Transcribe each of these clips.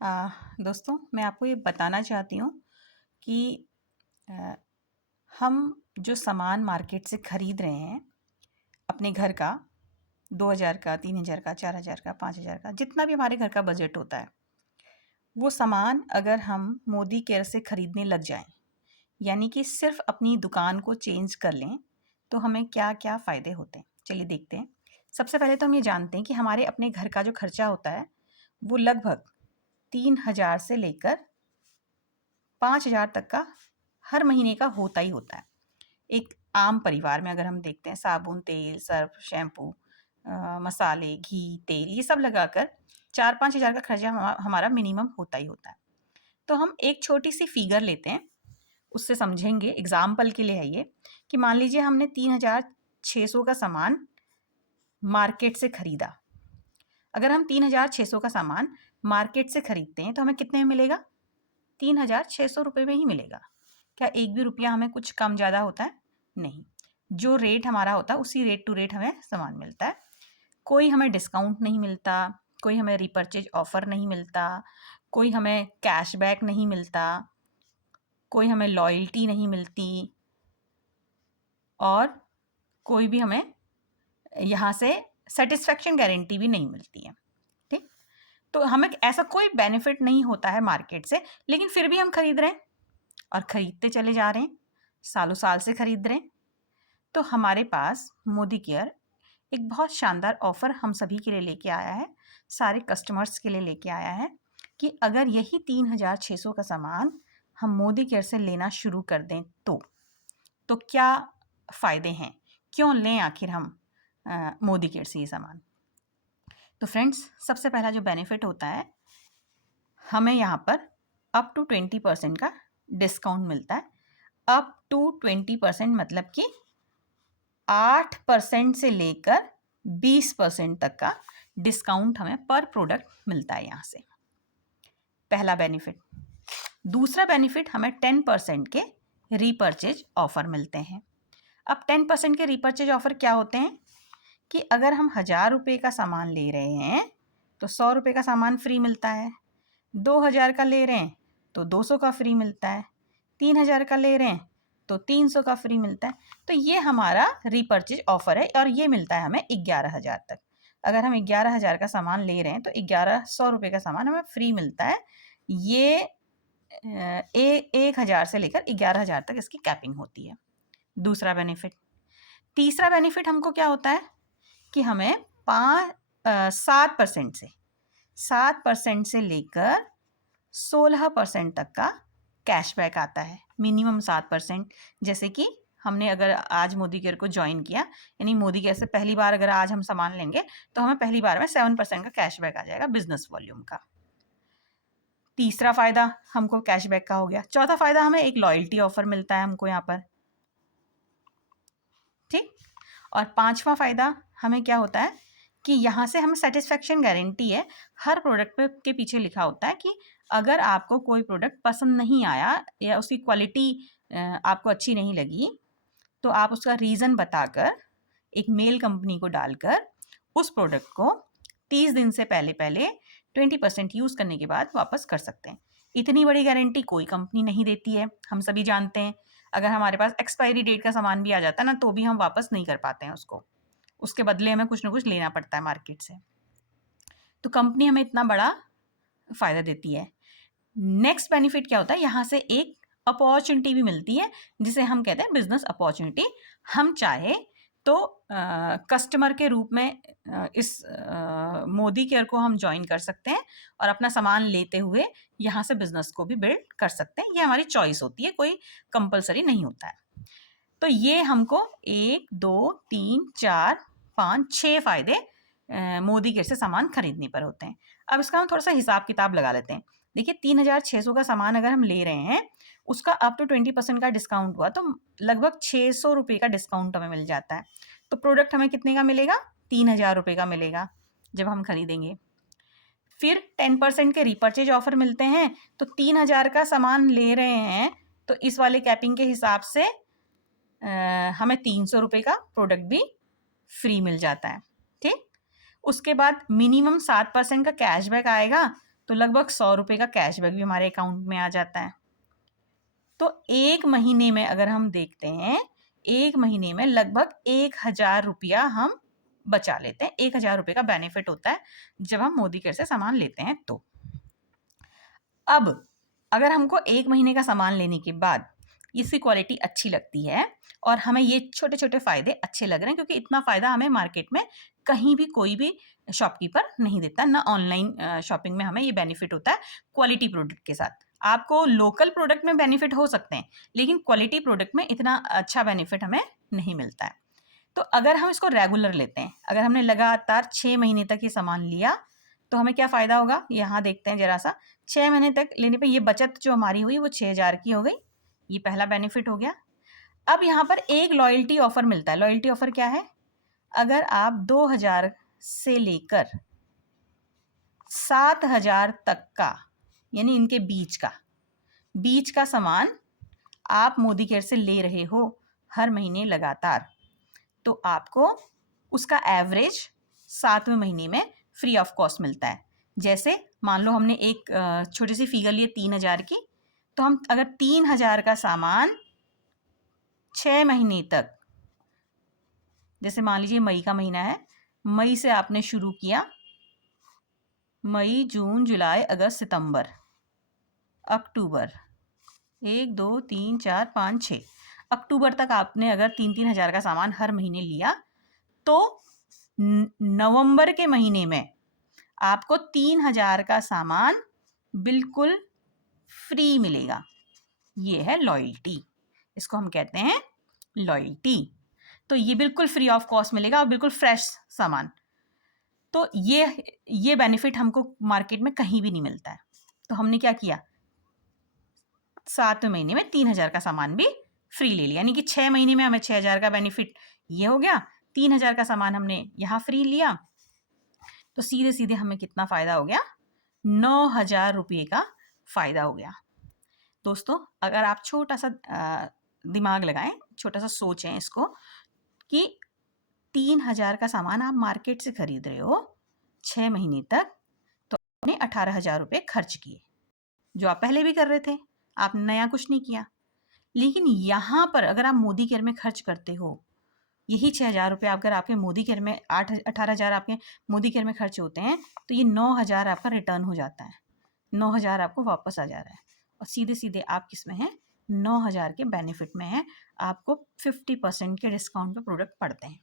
दोस्तों, मैं आपको ये बताना चाहती हूँ कि अ, हम जो सामान मार्केट से ख़रीद रहे हैं अपने घर का, 2000 का, 3000 का, 4000 का, 5000 का, जितना भी हमारे घर का बजट होता है, वो सामान अगर हम मोदी केयर से ख़रीदने लग जाएं, यानी कि सिर्फ अपनी दुकान को चेंज कर लें, तो हमें क्या क्या फ़ायदे होते हैं, चलिए देखते हैं। सबसे पहले तो हम ये जानते हैं कि हमारे अपने घर का जो खर्चा होता है वो लगभग 3000 से लेकर 5000 तक का हर महीने का होता ही होता है। एक आम परिवार में अगर हम देखते हैं, साबुन, तेल, सर्फ़, शैम्पू, मसाले, घी, तेल, ये सब लगाकर 4-5 हज़ार का खर्चा हमारा मिनिमम होता ही होता है। तो हम एक छोटी-सी फ़िगर लेते हैं, उससे समझेंगे। एग्ज़ाम्पल के लिए है ये कि मान लीजिए हमने 3600 का सामान मार्केट से खरीदा। अगर हम 3600 का सामान मार्केट से खरीदते हैं तो हमें कितने में मिलेगा? 3600 रुपये में ही मिलेगा। क्या एक भी रुपया हमें कुछ कम ज़्यादा होता है? नहीं। जो रेट हमारा होता है उसी रेट टू रेट हमें सामान मिलता है। कोई हमें डिस्काउंट नहीं मिलता, कोई हमें रीपर्चेज ऑफ़र नहीं मिलता, कोई हमें कैशबैक नहीं मिलता, कोई हमें लॉयल्टी नहीं मिलती और कोई भी हमें यहाँ से सैटिस्फैक्शन गारंटी भी नहीं मिलती है। ठीक? तो हमें ऐसा कोई बेनिफिट नहीं होता है मार्केट से, लेकिन फिर भी हम खरीद रहे हैं और खरीदते चले जा रहे हैं, सालों साल से खरीद रहे हैं। तो हमारे पास मोदी केयर एक बहुत शानदार ऑफ़र हम सभी के लिए लेके आया है, सारे कस्टमर्स के लिए लेके आया है कि अगर यही 3600 का सामान हम मोदी केयर से लेना शुरू कर दें तो क्या फ़ायदे हैं? क्यों लें आखिर हम मोदी केयर से ये सामान? तो फ्रेंड्स, सबसे पहला जो बेनिफिट होता है, हमें यहाँ पर अप टू 20% का डिस्काउंट मिलता है। अप टू 20% मतलब कि 8% से लेकर 20% तक का डिस्काउंट हमें पर प्रोडक्ट मिलता है यहाँ से। पहला बेनिफिट। दूसरा बेनिफिट, हमें 10% के रीपर्चेज ऑफ़र मिलते हैं। अब 10% के रीपर्चेज ऑफ़र क्या होते हैं कि अगर हम 1000 रुपये का सामान ले रहे हैं तो 100 रुपये का सामान फ्री मिलता है। 2000 का ले रहे हैं तो 200 का फ्री मिलता है। 3000 का ले रहे हैं तो 300 का फ्री मिलता है। तो ये हमारा रीपर्चेज ऑफ़र है और ये मिलता है हमें 11,000 तक। अगर हम 11,000 का सामान ले रहे हैं तो 1100 रुपये का सामान हमें फ्री मिलता है। ये 1000 से लेकर 11,000 तक इसकी कैपिंग होती है। दूसरा बेनिफिट। तीसरा बेनिफिट हमको क्या होता है कि हमें 7% से लेकर 16% तक का कैशबैक आता है। मिनिमम 7%। जैसे कि हमने अगर आज मोदी केयर को ज्वाइन किया, यानी मोदी केयर से पहली बार अगर आज हम सामान लेंगे तो हमें पहली बार में 7% का कैशबैक आ जाएगा बिजनेस वॉल्यूम का। तीसरा फ़ायदा हमको कैशबैक का हो गया। चौथा फ़ायदा, हमें एक लॉयल्टी ऑफ़र मिलता है हमको यहाँ पर। ठीक? और पांचवा फ़ायदा हमें क्या होता है कि यहाँ से हमें सेटिस्फेक्शन गारंटी है। हर प्रोडक्ट पे के पीछे लिखा होता है कि अगर आपको कोई प्रोडक्ट पसंद नहीं आया या उसकी क्वालिटी आपको अच्छी नहीं लगी, तो आप उसका रीज़न बताकर एक मेल कंपनी को डालकर उस प्रोडक्ट को 30 दिन से पहले 20% यूज़ करने के बाद वापस कर सकते हैं। इतनी बड़ी गारंटी कोई कंपनी नहीं देती है, हम सभी जानते हैं। अगर हमारे पास एक्सपायरी डेट का सामान भी आ जाता है ना, तो भी हम वापस नहीं कर पाते हैं उसको। उसके बदले हमें कुछ ना कुछ लेना पड़ता है मार्केट से। तो कंपनी हमें इतना बड़ा फ़ायदा देती है। नेक्स्ट बेनिफिट क्या होता है, यहाँ से एक अपॉर्चुनिटी भी मिलती है जिसे हम कहते हैं बिजनेस अपॉर्चुनिटी। हम चाहे तो कस्टमर के रूप में इस मोदी केयर को हम ज्वाइन कर सकते हैं और अपना सामान लेते हुए यहाँ से बिजनेस को भी बिल्ड कर सकते हैं। ये हमारी चॉइस होती है, कोई कंपलसरी नहीं होता है। तो ये हमको 1, 2, 3, 4, 5, 6 फ़ायदे मोदी केयर से सामान खरीदने पर होते हैं। अब इसका हम थोड़ा सा हिसाब किताब लगा लेते हैं। देखिए, 3600 का सामान अगर हम ले रहे हैं, उसका अप टू 20% का डिस्काउंट हुआ तो लगभग 600 रुपये का डिस्काउंट हमें मिल जाता है। तो प्रोडक्ट हमें कितने का मिलेगा? 3000 रुपये का मिलेगा जब हम खरीदेंगे। फिर 10% के रीपर्चेज ऑफर मिलते हैं, तो 3000 का सामान ले रहे हैं तो इस वाले कैपिंग के हिसाब से हमें 300 रुपये का प्रोडक्ट भी फ्री मिल जाता है। ठीक? उसके बाद मिनिमम 7% का कैशबैक आएगा, तो लगभग 100 रुपये का कैशबैक भी हमारे अकाउंट में आ जाता है। तो 1 महीने में अगर हम देखते हैं, 1 महीने में लगभग 1000 रुपया हम बचा लेते हैं। 1000 रुपये का बेनिफिट होता है जब हम मोदी केयर से सामान लेते हैं तो। अब अगर हमको 1 महीने का सामान लेने के बाद इसकी क्वालिटी अच्छी लगती है और हमें ये छोटे-छोटे फ़ायदे अच्छे लग रहे हैं, क्योंकि इतना फ़ायदा हमें मार्केट में कहीं भी कोई भी शॉपकीपर नहीं देता, ना ऑनलाइन शॉपिंग में हमें ये बेनिफिट होता है क्वालिटी प्रोडक्ट के साथ। आपको लोकल प्रोडक्ट में बेनिफिट हो सकते हैं, लेकिन क्वालिटी प्रोडक्ट में इतना अच्छा बेनिफिट हमें नहीं मिलता है। तो अगर हम इसको रेगुलर लेते हैं, अगर हमने लगातार 6 महीने तक ये सामान लिया, तो हमें क्या फ़ायदा होगा? यहाँ देखते हैं ज़रा-सा। 6 महीने तक लेने पे ये बचत जो हमारी हुई वो 6000 की हो गई। ये पहला बेनिफिट हो गया। अब यहाँ पर एक लॉयल्टी ऑफ़र मिलता है। लॉयल्टी ऑफ़र क्या है? अगर आप 2000 से लेकर 7000 तक का, यानी इनके बीच का सामान आप मोदी केयर से ले रहे हो हर महीने लगातार, तो आपको उसका एवरेज 7वें महीने में फ्री ऑफ कॉस्ट मिलता है। जैसे मान लो हमने एक छोटी सी फिगर ली है 3000 की, तो हम अगर 3000 का सामान 6 महीने तक, जैसे मान लीजिए मई का महीना है, मई से आपने शुरू किया, मई, जून, जुलाई, अगस्त, सितंबर, अक्टूबर, 1 2 3 4 5 6 अक्टूबर तक आपने अगर 3-3 हज़ार का सामान हर महीने लिया, तो नवंबर के महीने में आपको 3000 का सामान बिल्कुल फ्री मिलेगा। ये है लॉयल्टी, इसको हम कहते हैं लॉयल्टी। तो ये बिल्कुल फ्री ऑफ कॉस्ट मिलेगा और बिल्कुल फ्रेश सामान। तो ये बेनिफिट हमको मार्केट में कहीं भी नहीं मिलता है। तो हमने क्या किया, 7वें महीने में 3000 का सामान भी फ्री ले लिया, यानी कि 6 महीने में हमें 6000 का बेनिफिट ये हो गया, 3000 का सामान हमने यहाँ फ्री लिया, तो सीधे सीधे हमें कितना फ़ायदा हो गया, 9000 रुपये का फ़ायदा हो गया। दोस्तों, अगर आप छोटा सा दिमाग लगाएं, छोटा सा सोचें इसको, कि 3000 का सामान आप मार्केट से खरीद रहे हो 6 महीने तक, तो आपने 18000 रुपये खर्च किए, जो आप पहले भी कर रहे थे, आप नया कुछ नहीं किया। लेकिन यहाँ पर अगर आप मोदी केयर में खर्च करते हो, यही 6000 रुपये अगर आपके मोदी केयर में 18,000 आपके मोदी केयर में खर्च होते हैं, तो ये 9000 आपका रिटर्न हो जाता है, 9000 आपको वापस आ जा रहा है, और सीधे सीधे आप किस में हैं, 9000 के बेनिफिट में हैं। आपको 50% के डिस्काउंट पे प्रोडक्ट पड़ते हैं।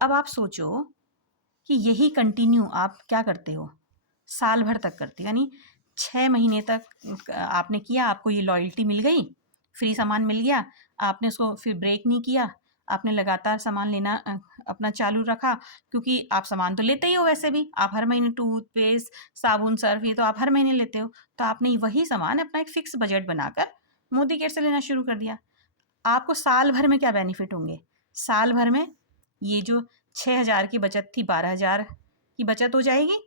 अब आप सोचो कि यही कंटिन्यू आप क्या करते हो, साल भर तक करते, यानी 6 महीने तक आपने किया, आपको ये लॉयल्टी मिल गई, फ्री सामान मिल गया, आपने उसको फिर ब्रेक नहीं किया, आपने लगातार सामान लेना अपना चालू रखा, क्योंकि आप सामान तो लेते ही हो वैसे भी, आप हर महीने टूथपेस्ट, साबुन, सर्फ, ये तो आप हर महीने लेते हो, तो आपने वही सामान अपना एक फ़िक्स बजट बनाकर मोदी केयर से लेना शुरू कर दिया। आपको साल भर में क्या बेनिफिट होंगे, साल भर में ये जो 6000 की बचत थी 12000 की बचत हो जाएगी।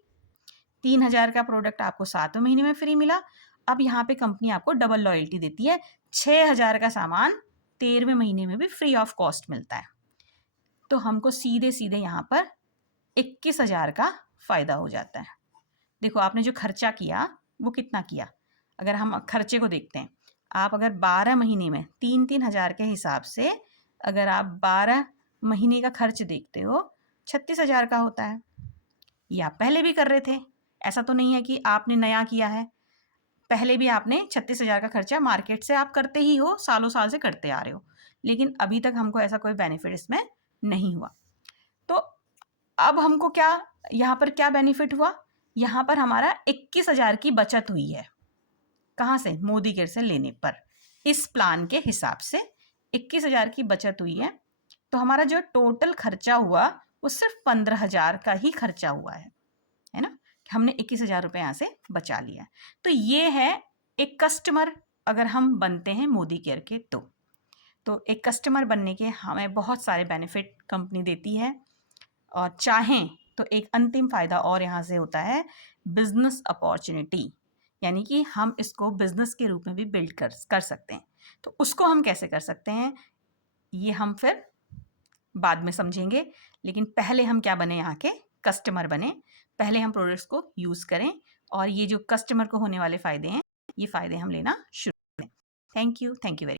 3000 का प्रोडक्ट आपको 7वें महीने में फ्री मिला। अब यहाँ पे कंपनी आपको डबल लॉयल्टी देती है, 6000 का सामान 13वें महीने में भी फ्री ऑफ कॉस्ट मिलता है। तो हमको सीधे सीधे यहाँ पर 21000 का फ़ायदा हो जाता है। देखो, आपने जो खर्चा किया वो कितना किया, अगर हम खर्चे को देखते हैं, आप अगर 12 महीने में 3-3 हज़ार के हिसाब से अगर आप 12 महीने का खर्च देखते हो, 36,000 का होता है। ये आप पहले भी कर रहे थे, ऐसा तो नहीं है कि आपने नया किया है, पहले भी आपने 36,000 का खर्चा मार्केट से आप करते ही हो, सालों साल से करते आ रहे हो, लेकिन अभी तक हमको ऐसा कोई बेनिफिट इसमें नहीं हुआ। तो अब हमको क्या, यहाँ पर क्या बेनिफिट हुआ, यहाँ पर हमारा 21,000 की बचत हुई है। कहाँ से, मोदी केयर से लेने पर, इस प्लान के हिसाब से 21,000 की बचत हुई है। तो हमारा जो टोटल खर्चा हुआ वो सिर्फ 15,000 का ही खर्चा हुआ है ना, हमने 21,000 रुपये यहाँ से बचा लिया। तो ये है एक कस्टमर अगर हम बनते हैं मोदी केयर के, तो एक कस्टमर बनने के हमें बहुत सारे बेनिफिट कंपनी देती है, और चाहें तो एक अंतिम फ़ायदा और यहाँ से होता है, बिजनेस अपॉर्चुनिटी, यानी कि हम इसको बिजनेस के रूप में भी बिल्ड कर सकते हैं। तो उसको हम कैसे कर सकते हैं, ये हम फिर बाद में समझेंगे, लेकिन पहले हम क्या बने, यहाँ के कस्टमर बने, पहले हम प्रोडक्ट्स को यूज़ करें और ये जो कस्टमर को होने वाले फ़ायदे हैं, ये फ़ायदे हम लेना शुरू करें। Thank you very